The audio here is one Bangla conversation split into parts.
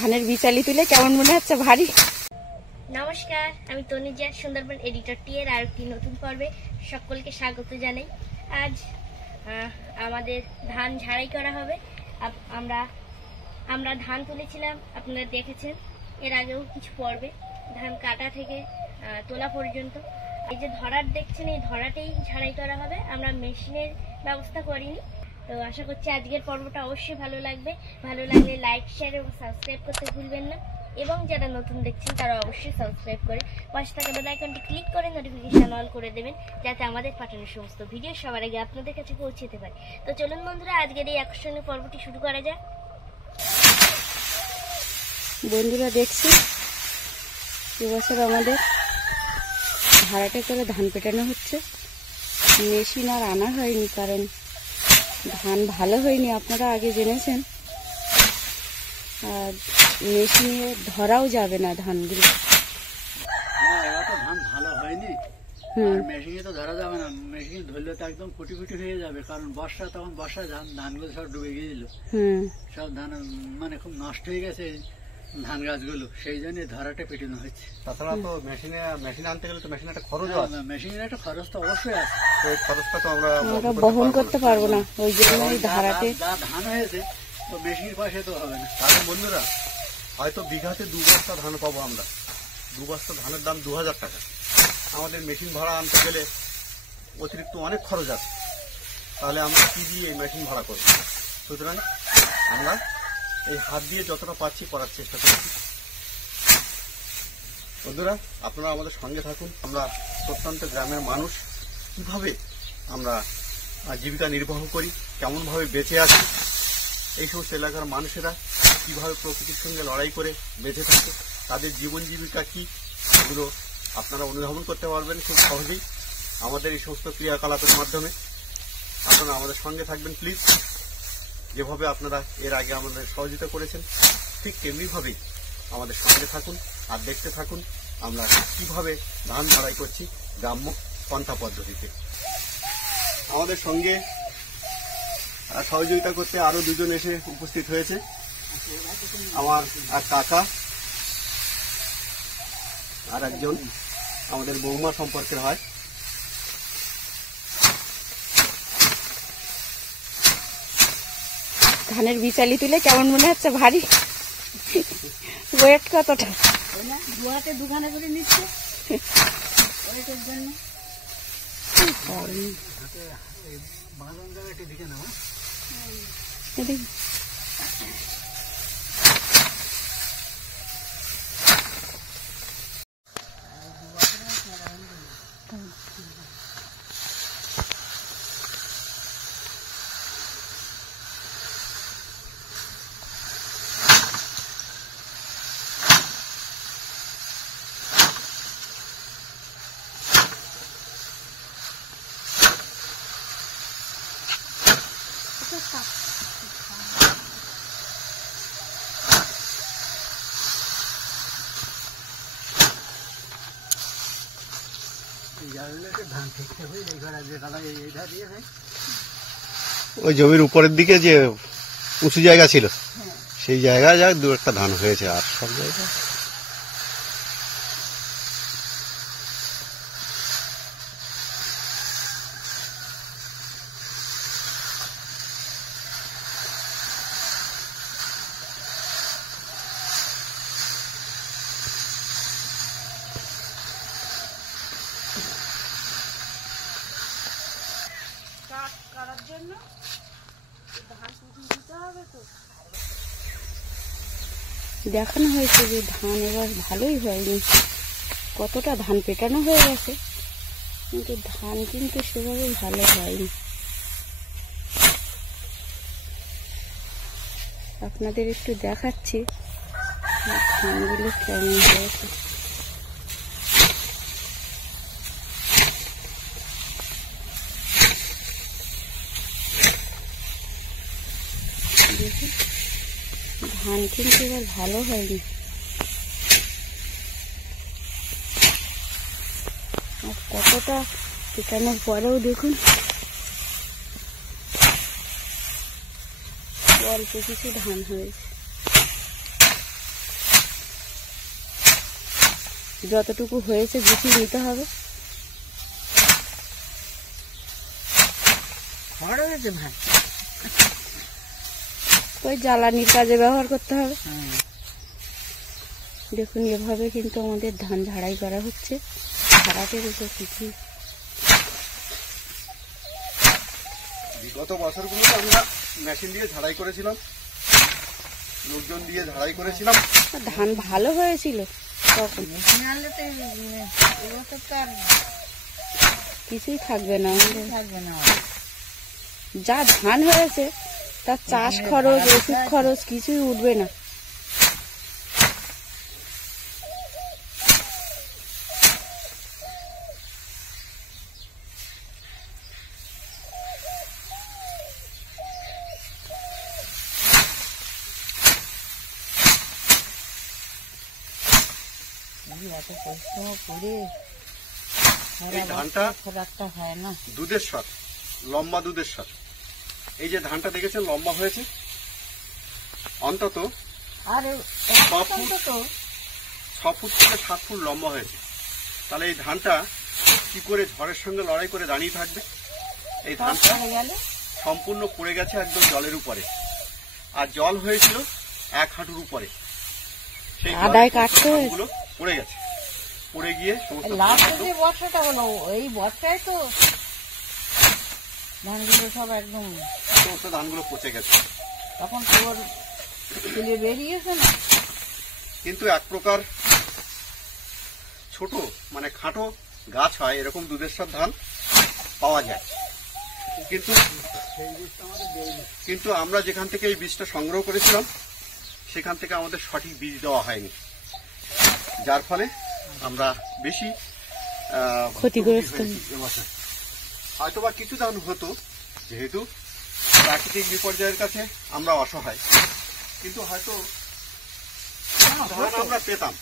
ধানের বিচালি তুলে কেমন মনে হচ্ছে ভারী? নমস্কার, আমি তনুজা, সুন্দরবন এডিটর টিএর আর একটি নতুন পর্বে সকলকে স্বাগত জানাই। আজ আমাদের ধান ঝাড়াই করা হবে। আমরা ধান তুলেছিলাম, আপনারা দেখেছেন এর আগেও কিছু পর্বে, ধান কাটা থেকে তোলা পর্যন্ত। এই যে ধরার দেখছেন, এই ধরাতেই ঝাড়াই করা হবে, আমরা মেশিনের ব্যবস্থা করিনি। তো আশা করছি আজকের পর্বটা অবশ্যই ভালো লাগবে। ভালো লাগলে লাইক, শেয়ার এবং সাবস্ক্রাইব করতে ভুলবেন না, এবং যারা নতুন দেখছেন তারা অবশ্যই সাবস্ক্রাইব করে পাশে থাকা বেল আইকনটি ক্লিক করে নোটিফিকেশন অল করে দেবেন, যাতে আমাদের পাঠানো সমস্ত ভিডিও সবার আগে আপনাদের কাছে পৌঁছে যেতে পারে। তো চলুন বন্ধুরা, আজকের এই আকর্ষণীয় পর্বটি শুরু করা যাক। বন্ধুরা দেখছি এবছর আমাদের ভাড়াটে করে ধান পেটানো হচ্ছে। মেশিন আর আনা হয়নি, কারণ ধান ভালো হয়নি, আপনারা আগে জেনেছেন। আর মেশিনে ধরাও যাবে না ধানগুলো। এবার তো ধান ভালো হয়নি, মেশিনে তো ধরা যাবে না। মেশিনে ধরলে তো একদম কুটি কুটি হয়ে যাবে, কারণ তখন বর্ষায় ধানগুলো সব ডুবে গিয়েছিল। সব ধান মানে খুব নষ্ট হয়ে গেছে ধান গাছগুলো, সেই জন্য ধরাটা পেটানো হচ্ছে। তাছাড়া তো মেশিন আনতে গেলে তো মেশিনের একটা খরচ আছে। মেশিনের একটা খরচ তো অবশ্যই আছে, ওই খরচটা তো আমরা বহন করতে পারবো না, ওই জন্য ধারাতে যা ধান হয়েছে তো মেশিনের পয়সা তো হবে না। তাহলে বন্ধুরা, হয়তো বিঘাতে 2 বস্তা ধান পাবো আমরা। 2 বস্তা ধানের দাম 2000 টাকা। আমাদের মেশিন ভাড়া আনতে গেলে অতিরিক্ত অনেক খরচ আছে। তাহলে আমরা কি দিয়ে এই মেশিন ভাড়া করবো? সুতরাং আমরা এই হাত দিয়ে যতটা পাচ্ছি করার চেষ্টা করছি। বন্ধুরা, আপনারা আমাদের সঙ্গে থাকুন। আমরা প্রত্যন্ত গ্রামের মানুষ কিভাবে আমরা জীবিকা নির্বাহ করি, কেমনভাবে বেঁচে আছি, এই সমস্ত এলাকার মানুষেরা কিভাবে প্রকৃতির সঙ্গে লড়াই করে বেঁচে থাকে, তাদের জীবন জীবিকা কি, এগুলো আপনারা অনুধাবন করতে পারবেন খুব সহজেই আমাদের এই সমস্ত ক্রিয়াকলাপের মাধ্যমে। আপনারা আমাদের সঙ্গে থাকবেন প্লিজ। যেভাবে আপনারা এর আগে আমাদের সহযোগিতা করেছেন, ঠিক তেমনিভাবেই আমাদের সঙ্গে থাকুন আর দেখতে থাকুন আমরা কিভাবে ধান ঝাড়াই করছি গ্রাম্য পন্থা পদ্ধতিতে। আমাদের সঙ্গে সহযোগিতা করতে আরো 2 জন এসে উপস্থিত হয়েছে। আমার এক কাকা আর একজন আমাদের বৌমা সম্পর্কের হয়। ধানের বিচালি তুলে কেমন মনে হচ্ছে ভারী? ওয়েট কতটা? দুয়াতে 2খানা করে নিচ্ছে ওয়েটের জন্য। ওই জমির উপরের দিকে যে উঁচু জায়গা ছিল, সেই জায়গায় যা 2-1টা ধান হয়েছে, আর সব জায়গায় দেখানো হয়েছে যে ধান এবার ভালোই হয়নি, কতটা ধান পেটানো হয়ে গেছে, কিন্তু ধান কিন্তু সেভাবে ভালো হয়নি। আপনাদের একটু দেখাচ্ছি ধানগুলো কেমন হয়েছে। ধান কিন্তু এবার ভালো হয়নি, আর কতটা পেটানোর পরেও দেখুন অল্প কিছু ধান হয়েছে। যতটুকু হয়েছে গুছিয়ে নিতে হবে। ওই জ্বালানির কাজে ব্যবহার করতে হবে। দেখুন এভাবে কিন্তু আমাদের ধান ঝাড়াই করা হচ্ছে। ঝাড়াটের উপর কিছু বিগত বছরগুলোতে আমরা মেশিন দিয়ে ঝাড়াই করেছিলাম, লোকজন দিয়ে ঝাড়াই করেছিলাম। ধান ভালো হয়েছিল তখন, কিছুই থাকবে না আমাদের। যা ধান হয়েছে তার চাষ খরচ, ওষুধ খরচ কিছুই উঠবে না। এই ধানটা দুধের স্বাদ, লম্বা দুধের স্বাদ। এই যে ধানটা দেখেছেন লম্বা হয়েছে, অন্তত 6 ফুট থেকে 7 ফুট লম্বা হয়েছে। তাহলে এই ধানটা কি করে ঝড়ের সঙ্গে লড়াই করে দাঁড়িয়ে থাকবে? এই ধানটা সম্পূর্ণ পড়ে গেছে একদম জলের উপরে, আর জল হয়েছিল 1 হাঁটুর উপরে। সেই আদায় কাটতে গুলো পড়ে গেছে, পড়ে গিয়ে সমস্ত বর্ষাটা হলো, এই বর্ষায় তো ধানগুলো সব একদম, সমস্ত ধানগুলো পচে গেছে। তখন খবর তুলে বেরিয়েছে না। কিন্তু এক প্রকার ছোট মানে খাটো গাছ হয়, এরকম দুধের স্বাদ ধান পাওয়া যায়। কিন্তু আমরা যেখান থেকে এই বীজটা সংগ্রহ করেছিলাম সেখান থেকে আমাদের সঠিক বীজ দেওয়া হয়নি, যার ফলে আমরা বেশি ক্ষতিগ্রস্ত এবছর। হয়তোবা কিছু ধান হতো, যেহেতু প্রাকৃতিক বিপর্যয়ের কাছে আমরা অসহায়, কিন্তু হয়তো ধান আমরা পেতাম,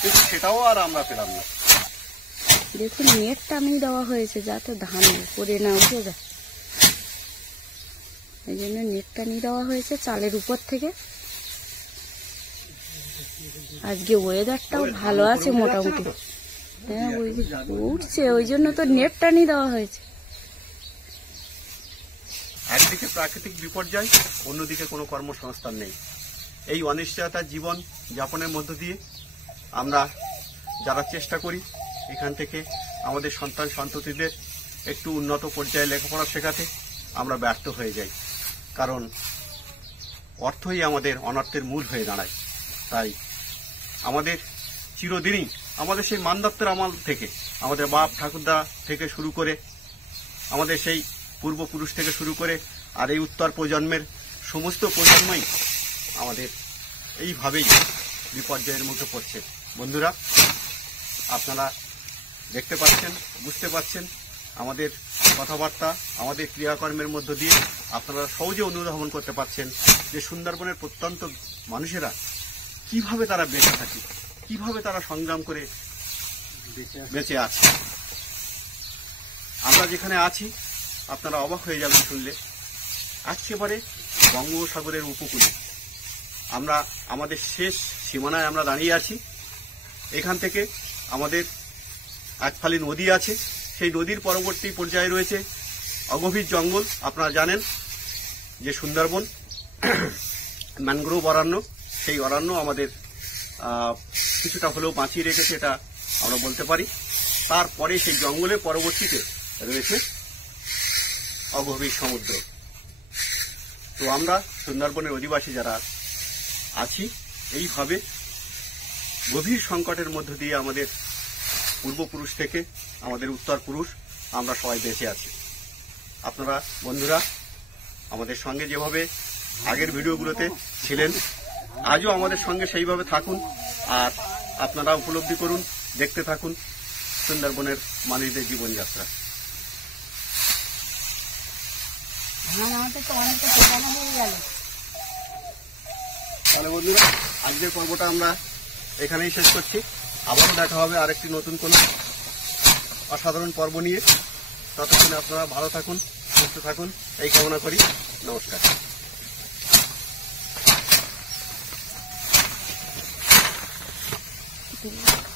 কিন্তু সেটাও আর আমরা পেলাম না। দেখুন নেট টানিয়ে দেওয়া হয়েছে যাতে ধান উপরে না উঠে যায়, এই জন্য নেট টানিয়ে দেওয়া হয়েছে চালের উপর থেকে। আজকে ওয়েদারটাও ভালো আছে মোটামুটি, হ্যাঁ উঠছে, ওই জন্য তো নেট টানিয়ে দেওয়া হয়েছে। একদিকে প্রাকৃতিক বিপর্যয়, অন্যদিকে কোনো কর্মসংস্থান নেই। এই অনিশ্চয়তার জীবন যাপনের মধ্য দিয়ে আমরা যারা চেষ্টা করি এখান থেকে আমাদের সন্তান সন্ততিদের একটু উন্নত পর্যায়ে লেখাপড়া শেখাতে, আমরা ব্যর্থ হয়ে যাই। কারণ অর্থই আমাদের অনর্থের মূল হয়ে দাঁড়ায়। তাই আমাদের চিরদিনই আমাদের সেই মানদত্তের আমল থেকে, আমাদের বাপ ঠাকুরদা থেকে শুরু করে, আমাদের সেই পূর্বপুরুষ থেকে শুরু করে, আর এই উত্তর প্রজন্মের সমস্ত প্রজন্মই আমাদের এইভাবেই বিপর্যয়ের মুখে পড়ছে। বন্ধুরা, আপনারা দেখতে পাচ্ছেন, বুঝতে পাচ্ছেন, আমাদের কথাবার্তা, আমাদের ক্রিয়াকর্মের মধ্য দিয়ে আপনারা সহজে অনুধাবন করতে পারছেন যে সুন্দরবনের প্রত্যন্ত মানুষেরা কিভাবে তারা বেঁচে থাকে, কিভাবে তারা সংগ্রাম করে বেঁচে আছে। আমরা যেখানে আছি আপনারা অবাক হয়ে যাবেন শুনলে, একেবারে বঙ্গোপসাগরের উপকূলে আমরা আমাদের শেষ সীমানায় আমরা দাঁড়িয়ে আছি। এখান থেকে আমাদের একফালি নদী আছে, সেই নদীর পরবর্তী পর্যায়ে রয়েছে অগভীর জঙ্গল। আপনারা জানেন যে সুন্দরবন ম্যানগ্রোভ অরণ্য, সেই অরণ্য আমাদের কিছুটা হলেও বাঁচিয়ে রেখেছে, এটা আমরা বলতে পারি। তারপরে সেই জঙ্গলের পরবর্তীতে রয়েছে অগভীর সমুদ্র। তো আমরা সুন্দরবনের অধিবাসী যারা আছি, এইভাবে গভীর সংকটের মধ্য দিয়ে আমাদের পূর্বপুরুষ থেকে আমাদের উত্তর পুরুষ আমরা সবাই বেঁচে আছি। আপনারা বন্ধুরা আমাদের সঙ্গে যেভাবে আগের ভিডিওগুলোতে ছিলেন, আজও আমাদের সঙ্গে সেইভাবে থাকুন, আর আপনারা উপলব্ধি করুন, দেখতে থাকুন সুন্দরবনের মানুষদের জীবনযাত্রা। তাহলে বন্ধুরা, আজকের পর্বটা আমরা এখানেই শেষ করছি। আবারও দেখা হবে আরেকটি নতুন কোনো অসাধারণ পর্ব নিয়ে। ততক্ষণে আপনারা ভালো থাকুন, সুস্থ থাকুন, এই কামনা করি। নমস্কার। তুলবো।